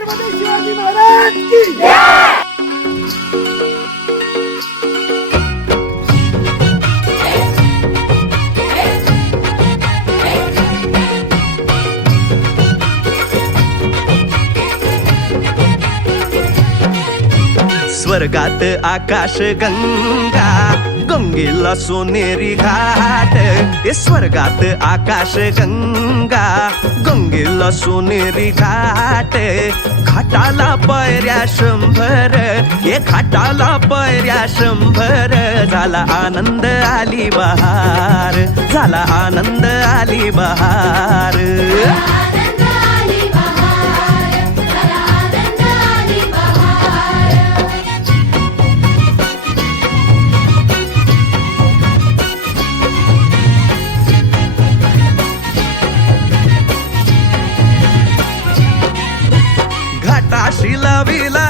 छत्रपती शिवाजी महाराज की स्वर्गात आकाश गंगा गंगेला सोनेरी घाट स्वर्गात आकाश गंगा गंगेला सोनेरी घाट घाटाला पायऱ्या 100 घाटाला पायऱ्या 100 झाला आनंद आली बहार झाला आनंद आली बहार घाटाशी लाविला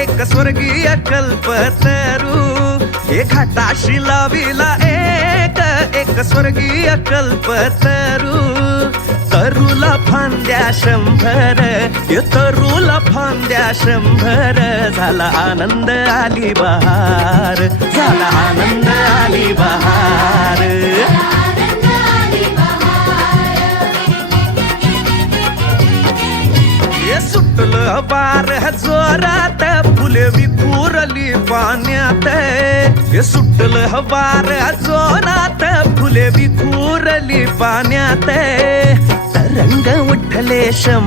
एक स्वर्गीय कल्पतरू घाटाशी लाविला एक स्वर्गीय कल्पतरू तरुला फांद्या 100 तरुला फांद्या 100 झाला आनंद आली बहार झाला आनंद आली बहार सुटलं वार जोरात फुले विखुरली पाण्यात सुटलं वार जोरात फुले विखुरली पाण्यात तरंग उठले 100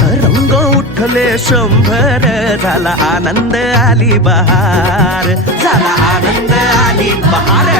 तरंग उठले 100 झाला आनंद आली बहार झाला आनंद आली बहार